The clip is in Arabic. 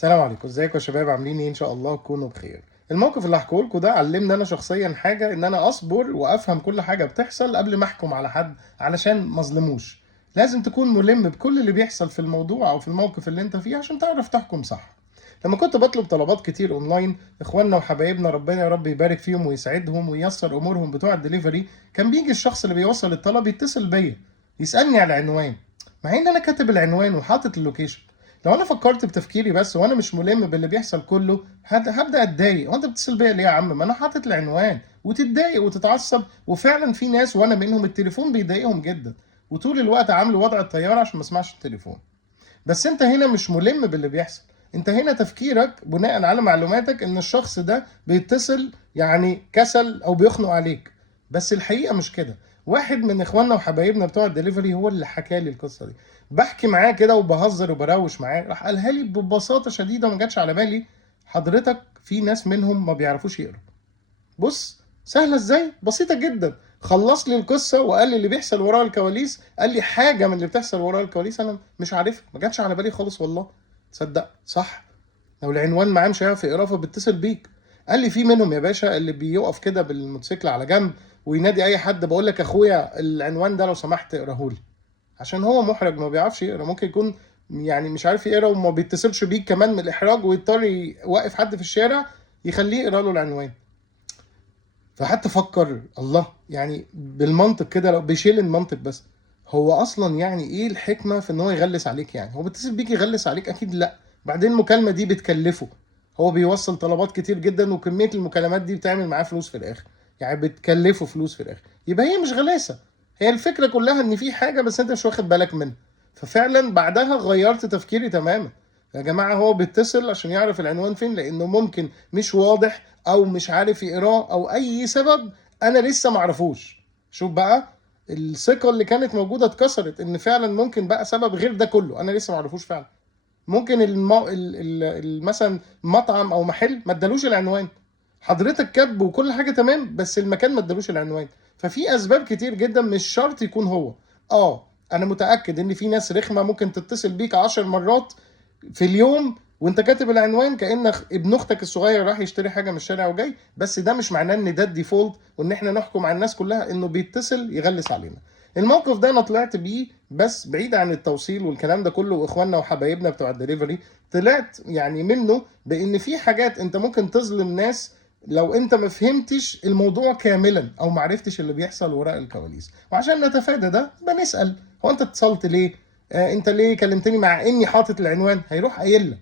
السلام عليكم، ازيكم يا شباب؟ عاملين ايه؟ ان شاء الله تكونوا بخير. الموقف اللي هحكيه لكم ده علمني انا شخصيا حاجه، ان انا اصبر وافهم كل حاجه بتحصل قبل ما احكم على حد علشان ما اظلموش. لازم تكون ملم بكل اللي بيحصل في الموضوع او في الموقف اللي انت فيه عشان تعرف تحكم صح. لما كنت بطلب طلبات كتير اونلاين، اخواننا وحبايبنا ربنا يا رب يبارك فيهم ويسعدهم وييسر امورهم بتوع الدليفري، كان بيجي الشخص اللي بيوصل الطلب يتصل بيا يسالني على العنوان، مع ان انا كاتب العنوان وحاطط اللوكيشن. لو انا فكرت بتفكيري بس وانا مش ملم باللي بيحصل كله، هبدا اتضايق. وانت بتتصل بيا ليه يا عم؟ ما انا حاطط العنوان. وتتضايق وتتعصب. وفعلا في ناس وانا منهم التليفون بيضايقهم جدا، وطول الوقت عاملوا وضع الطياره عشان ما اسمعش التليفون. بس انت هنا مش ملم باللي بيحصل. انت هنا تفكيرك بناء على معلوماتك ان الشخص ده بيتصل يعني كسل او بيخنق عليك. بس الحقيقه مش كده. واحد من اخواننا وحبايبنا بتوع الدليفري هو اللي حكى لي القصه دي. بحكي معاه كده وبهزر وبروش معاه، راح قالها لي ببساطه شديده وما جاتش على بالي. حضرتك في ناس منهم ما بيعرفوش يقروا. بص سهله ازاي، بسيطه جدا. خلص لي القصه وقال لي اللي بيحصل وراء الكواليس، قال لي حاجه من اللي بتحصل وراء الكواليس انا مش عارفها، ما جاتش على بالي خالص والله. تصدق صح؟ لو العنوان معاه مش هيعرف يقراه فبيتصل بيك. قال لي في منهم يا باشا اللي بيقف كده بالموتوسيكل على جنب وينادي اي حد، بقول لك اخويا العنوان ده لو سمحت اقراه لي. عشان هو محرج ما بيعرفش يقرا، ممكن يكون يعني مش عارف يقرا وما بيتصلش بيك كمان من الاحراج، ويضطر يوقف حد في الشارع يخليه يقرا له العنوان. فحتى فكر الله يعني بالمنطق كده، لو بيشيل المنطق بس، هو اصلا يعني ايه الحكمه في ان هو يغلس عليك؟ يعني هو بيتصل بيك يغلس عليك؟ اكيد لا. بعدين المكالمه دي بتكلفه، هو بيوصل طلبات كتير جدا وكميه المكالمات دي بتعمل معاه فلوس في الاخر، يعني بتكلفه فلوس في الاخر. يبقى هي مش غلاسه، هي الفكره كلها ان في حاجه بس انت مش واخد بالك منها. ففعلا بعدها غيرت تفكيري تماما. يا جماعه هو بيتصل عشان يعرف العنوان فين، لانه ممكن مش واضح او مش عارف يقراه او اي سبب انا لسه معرفوش. شوف بقى، الثقه اللي كانت موجوده اتكسرت، ان فعلا ممكن بقى سبب غير ده كله انا لسه معرفوش فعلا. ممكن مثلا مطعم او محل ما ادالوش العنوان، حضرتك كاتبه وكل حاجه تمام بس المكان ما ادالوش العنوان. ففي اسباب كتير جدا، مش شرط يكون هو. انا متاكد ان في ناس رخمه ممكن تتصل بيك 10 مرات في اليوم وانت كاتب العنوان كأن ابن اختك الصغير راح يشتري حاجه من الشارع وجاي. بس ده مش معناه ان ده الديفولت وان احنا نحكم على الناس كلها انه بيتصل يغلس علينا. الموقف ده انا طلعت بيه بس بعيد عن التوصيل والكلام ده كله واخواننا وحبايبنا بتوع الدليفري. طلعت يعني منه بان في حاجات انت ممكن تظلم ناس لو انت ما فهمتش الموضوع كاملا او ما عرفتش اللي بيحصل وراء الكواليس. وعشان نتفادى ده بنسال، هو انت اتصلت ليه؟ انت ليه كلمتني مع اني حاطط العنوان؟ هيروح قايل لك.